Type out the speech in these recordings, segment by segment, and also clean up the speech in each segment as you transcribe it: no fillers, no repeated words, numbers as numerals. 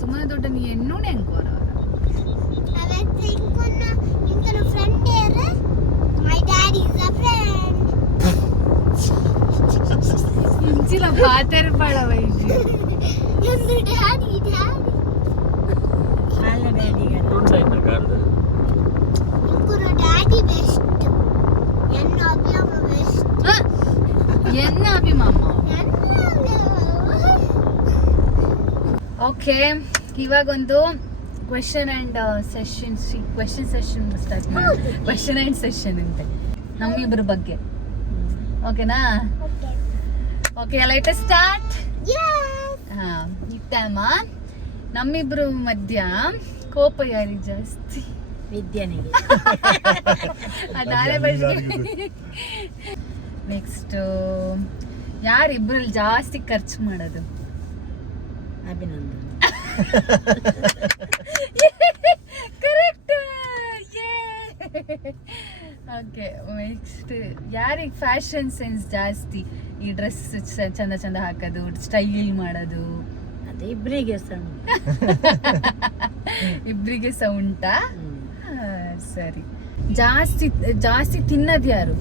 ಸುಮ್ಮನೆ ದೊಡ್ಡ ನೀ ಎಣ್ಣೆ ಹೆಂಗೋರ ಇಂಚಿನ ಪಾತೆರ್ ಬಾಳ ವೈಜಿ ಎನ್ನ ಅಭಿಮಾಮ. ಓಕೆ, ಇವಾಗೊಂದು ಕ್ವೆಶನ್ ಅಂಡ್ ಸೆಷನ್ ಸ್ಟಾರ್ಟ್ ಮಾಡಿ. ಕ್ವೆಶನ್ ಅಂಡ್ ಸೆಷನ್ ಅಂತೆ ನಮ್ಮಿಬ್ಬರ ಬಗ್ಗೆ. ಓಕೆನಾ? Okay, let us start. ಹಾ, ಇತ್ತಮ್ಮ ನಮ್ಮಿಬ್ರು ಮಧ್ಯ ಕೋಪ ಯಾರಿಗೆ ಜಾಸ್ತಿ? ವಿದ್ಯಾನಿಗೆ. ಅದಾರೆ ಬಗ್ಗೆ. ನೆಕ್ಸ್ಟ್, ಯಾರಿಬ್ರಲ್ಲಿ ಜಾಸ್ತಿ ಖರ್ಚು ಮಾಡೋದು? ಅಭಿನಂದನ್. ಕರೆಕ್ಟ್. ಓಕೆ, ನೆಕ್ಸ್ಟ್, ಯಾರಿಗೆ ಫ್ಯಾಷನ್ ಸೆನ್ಸ್ ಜಾಸ್ತಿ? ಈ ಡ್ರೆಸ್ ಚಂದ ಚಂದ ಹಾಕೋದು, ಸ್ಟೈಲ್ ಮಾಡೋದು. ಅದೇ ಇಬ್ರಿಗೆ ಇಬ್ರಿಗೆ ಸೌಂಟಾ? ಸರಿ. ಜಾಸ್ತಿ ಜಾಸ್ತಿ ತಿನ್ನೋದು ಯಾರು?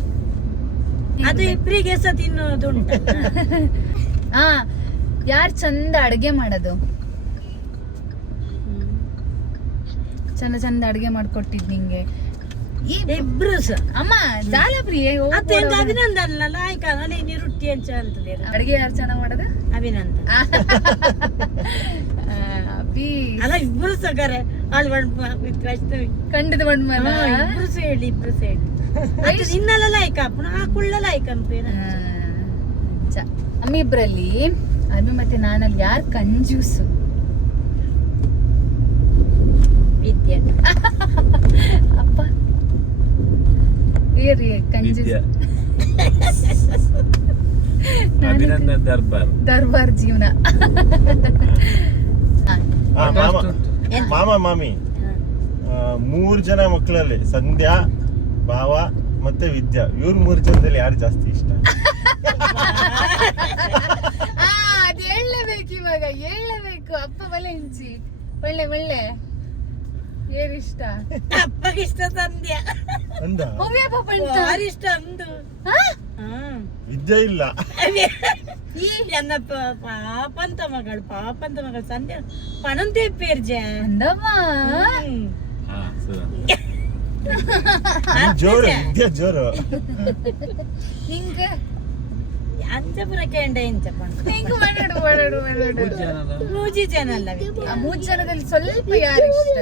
ಅದು ಇಬ್ರಿಗೆ ಸಹ ತಿನ್ನೋದು ಉಂಟ. ಹಾ, ಯಾರು ಚಂದ ಅಡ್ಗೆ ಮಾಡೋದು? ಚಂದ ಚಂದ ಅಡ್ಗೆ ಮಾಡ್ಕೊಟ್ಟಿದ್ ನಿಂಗೆ ಇಬ್ರು ಸಹ. ಅಮ್ಮ ಜಾಲಪ್ರಿಯೆ ಅಭಿನಂದನ್ ಲಾಯ್ಕಲ್ಲಿ ನಿರುಟ್ಟಿ ಅಂತ ಅಂತದೆ. ಅಡ್ಗೆ ಯಾರು ಚೆನ್ನಾಗ್ ಮಾಡೋದು? ಅಭಿನಂದನ್. ಅಭಿ ಅಲ್ಲ, ಇಬ್ರು ಸಗರೆ ಖಂಡಿತ ಬಂದ್ಮನ ಇಬ್ರು ಸೇಳಿ ಇನ್ನೆಲ್ಲ ಲೈಕ್ ಪುನಃ ಕುಳ್ಳ ಲೈಕ್ ಅನ್ಪೇನ. ಅಮ್ಮ ಇಬ್ರಲ್ಲಿ ಅಭಿ ಮತ್ತೆ ನಾನಲ್ಲಿ ಯಾರು ಕಂಜೂಸು? ವಿದ್ಯೆ. ಅಪ್ಪ ಏರಿ ಕಂಜೂಸ್. ದರ್ಬಾರ್ ಜೀವನ. ಮಾಮ ಮಾಮಿ 3 ಜನ ಮಕ್ಕಳಲ್ಲಿ ಸಂಧ್ಯಾ, ಭಾವ ಮತ್ತೆ ವಿದ್ಯಾ, ಇವ್ರು 3 ಜನದಲ್ಲಿ ಯಾರು ಜಾಸ್ತಿ ಇಷ್ಟ? ಅದ್ ಹೇಳಲೇಬೇಕು, ಇವಾಗ ಹೇಳಲೇಬೇಕು. ಅಪ್ಪ ಬಲೆ ಹಿಂಚಿ ಒಳ್ಳೆ ಒಳ್ಳೆ ಏನಿಷ್ಟ? ಅಪ್ಪಗಿಷ್ಟ ಸಂಧ್ಯಾ ಅಂದ. ಇಷ್ಟ ಅಂದು. ವಿದ್ಯೆ ಇಲ್ಲ. ನನ್ನ ಪಾಪಂತ ಮಗಳು ಸಂಧ್ಯಾ ಪಣಂತೆ ಪೇರ್ಜ ಅಂದಮ್ಮ. ಜೋರು ವಿದ್ಯೆ ಜೋರು. ಹಿಂಗೆ ಅಂಚಪುರ ಕೇಂಡ ಹಿಂಗೆ ಮಾಡಾಡು. 3 ಜನ ಅಲ್ಲ, 3 ಜನದಲ್ಲಿ ಸ್ವಲ್ಪ ಯಾರು ಇಷ್ಟ?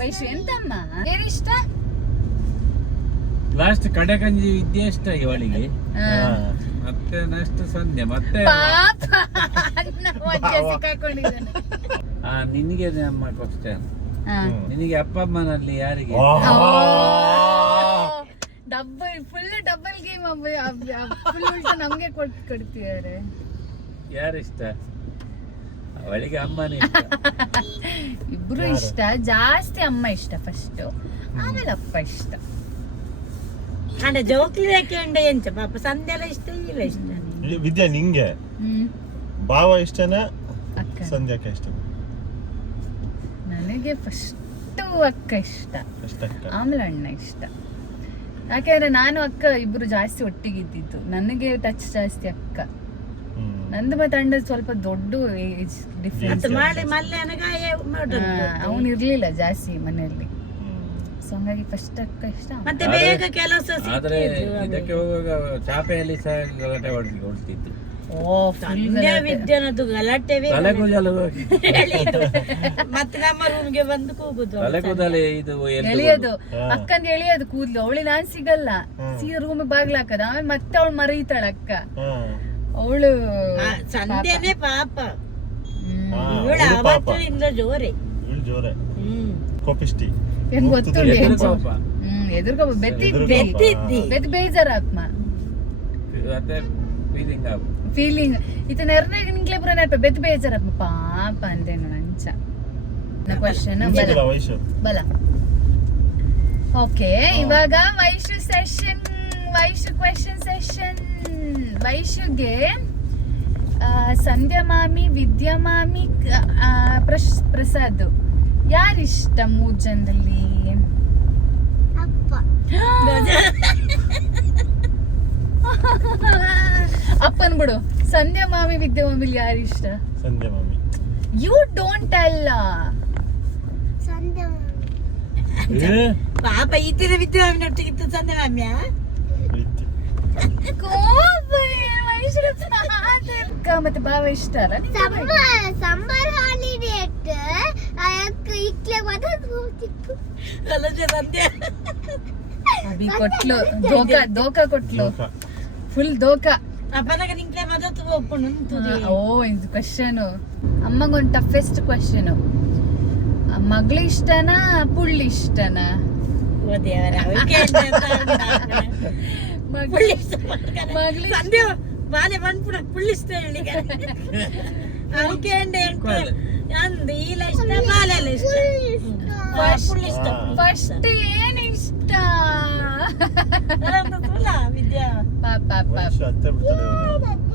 ವೈಶು ಎಂತಮ್ಮ ಏನಿಷ್ಟ? ಲಾಸ್ಟ್ ಕಡೆ ಕಂಜಿ ವಿದ್ಯೆ ಇಷ್ಟ ಇವಳಿಗೆ. ಮತ್ತೆ ನೆಕ್ಸ್ಟ್ ಸಂಧ್ಯಾ, ಮತ್ತೆ ಸಿಕ್ಕಾಕೊಂಡಿದ್ದಾನೆ. ನಿನಗೆ ನಮ್ಮ ಕ್ವಶನ್, ನಿನಗೆ ಅಪ್ಪ ಅಮ್ಮನಲ್ಲಿ ಯಾರಿಗೆ? Full double game. ಫುಲ್ ಉಲ್ಟಾ ನಮ್ಗೆ ಕೊಡ್ತಿದ್ದಾರೆ. ಯಾರಿಷ್ಟ? ಅವಳಿಗೆ ಅಮ್ಮನೇ. ಇಬ್ರು ಇಷ್ಟ. ಜಾಸ್ತಿ ಅಮ್ಮ ಇಷ್ಟ ಫಸ್ಟ್, ಆಮೇಲೆ ಅಪ್ಪ ಇಷ್ಟ. ಅಂಡ ಜೋಕ್ಲಿ ಕೇಂಡ ಎಂಚ ಪಾಪ ಸಂಧ್ಯೆಲ್ಲ ಇಷ್ಟ ಇಲ್ಲ ಇಷ್ಟ. ವಿದ್ಯಾ ನಿಂಗೆ ಭಾವ ಇಷ್ಟನಾ ಸಂಧ್ಯಾಕ್ಕೆ ಇಷ್ಟ? ನನಗೆ ಫಸ್ಟ್ ಅಕ್ಕ ಇಷ್ಟ, ಆಮೇಲೆ ಅಣ್ಣ ಇಷ್ಟ. ಯಾಕೆಂದ್ರೆ ನಾನು ಅಕ್ಕ ಇಬ್ರು ಜಾಸ್ತಿ ಒಟ್ಟಿಗಿದ್ದಿದ್ದು. ನನಗೆ ಟಚ್ ಜಾಸ್ತಿ ಅಕ್ಕ. ನಂದು ಮತ್ತೆ ಅಣ್ಣ ಸ್ವಲ್ಪ ದೊಡ್ಡ ಏಜ್ ಡಿಫ್ರೆನ್ಸ್. ಅವನು ಇರ್ಲಿಲ್ಲ ಜಾಸ್ತಿ ಮನೆಯಲ್ಲಿ, ಸೊ ಹಂಗಾಗಿ ಫಸ್ಟ್ ಅಕ್ಕ ಇಷ್ಟ. ಮತ್ತೆ ಬೇಗ ಕೆಲಸ ಆದ್ರೆ ಇದಕ್ಕೆ ಹೋಗುವಾಗ ಚಾಪೆಯಲ್ಲಿ ಸಹ ಗಲಾಟೆ ಹೊಡ್ತಿತ್ತು. ವಿದ್ಯಾನದು ಗಲಾಟೆ ಮತ್ತೆ ನಮ್ಮ ರೂಮ್ಗೆ ಬಂದು ಕೂಗುದು, ಎಳಿಯೋದು, ಅಕ್ಕಂದು ಎಳಿಯೋದು ಕೂದ್ಲು. ಅವಳಿ ನಾನ್ ಸಿಗಲ್ಲ, ಸೀದಾ ರೂಮ್ ಬಾಗ್ಲಾಕದ. ಆಮೇಲೆ ಮತ್ತೆ ಅವಳು ಮರೀತಾಳ ಅಕ್ಕ. ಅವಳು ಸಂಧ್ಯನೇ ಪಾಪ, ಇವಳು ಅವತ್ತಿನಿಂದ ಜೋರೆ ಕೋಪಿಸ್ಟಿ. ಏನ್ ಗೊತ್ತುಂಟು ಎದುರ್ಕೊ ಬೆದ್ದು ಬೇಜಾರ ಆತ್ಮ ಫೀಲಿಂಗ್ ಇತ ನೆರ್ನಾಗ ನಿಂಗ್ಲೆ ಬರ ನೆನಪ ಬೆದ್ದು ಬೇಜಾರ ಆತ್ಮ ಪಾಪ ಅಂದೇನು ನಂಚ ಕ್ವಶನ್ ಬಲ. ಓಕೆ, ಇವಾಗ Vaishu session, Vaishu question session. ವೈಶುಗೆ ಸಂಧ್ಯಾ ಮಾಮಿ, ವಿದ್ಯಾ ಮಾಮಿ, ಪ್ರಸಾದ್. ಯಾರಿಷ್ಟ 3 ಜನದಲ್ಲಿ? ಅಪ್ಪನ್ ಬಿಡು. ಸಂಧ್ಯಾ ಮಾಮಿ, ವಿದ್ಯಾ ಮಾಮಿಲಿ ಯಾರಿಷ್ಟ? ಸಂಧ್ಯಾ ಮಾಮಿ. ಯು ಡೋಂಟ್ ಅಲ್ಲ. ಪಾಪ ಈತಿನ ವಿದ್ಯಾನೊಟ್ಟಿಗಿತ್ತು ಸಂಧ್ಯಾ ಮಾಮ್ಯ. ಮತ್ತೆ ಭಾವ ಇಷ್ಟ ಅಲ್ಲ? ಸಮ್ಮರ್ ಹಾಲಿಡೇಟ್ ಇಕ್ಲೆ ಹೋಗ್ತಿತ್ತು. ಸಂಧ್ಯಾ ಅಭಿ ಕೊಟ್ಲು ದೋಖ ಕೊಟ್ಲು, ಜೋಕ. ಫುಲ್ ದೋಖ. ಅಪ್ಪನಾಗ ನಿಂಕ್ಲೆ ಮದತ್ತು ಒಪ್ಪುಣು ಓ ಇದು ಕ್ವಶನ್ ಅಮ್ಮಗೊಂದು ಟಫೆಸ್ಟ್ ಕ್ವಶನ್. ಮಗಳು ಇಷ್ಟನಾ ಪುಳ್ಳಿ ಇಷ್ಟನಾ? ಓ ದೇವರ ಮಗಳು ಸಂಧ್ಯಾ ಬಾಲೆ ಬಂದ್ಪುಣ ಪುಳ್ಳಿಷ್ಟ ಹೇಳಿಗೆ ಅವಕ್ಕೆ ಅಂದು ಇಲ್ಲ ಇಷ್ಟ ಬಾಲೆಲ್ಲ ಇಷ್ಟ ಪುಳ್ಳಿಷ್ಟ ಫಸ್ಟ್ ಏನ್ ಇಷ್ಟ? ವಿದ್ಯಾ ಪಾಪ ವಯಸ್ಸು ಹತ್ತೆ ಬಿಡ್ತಾರೆ ಇವ್ರು.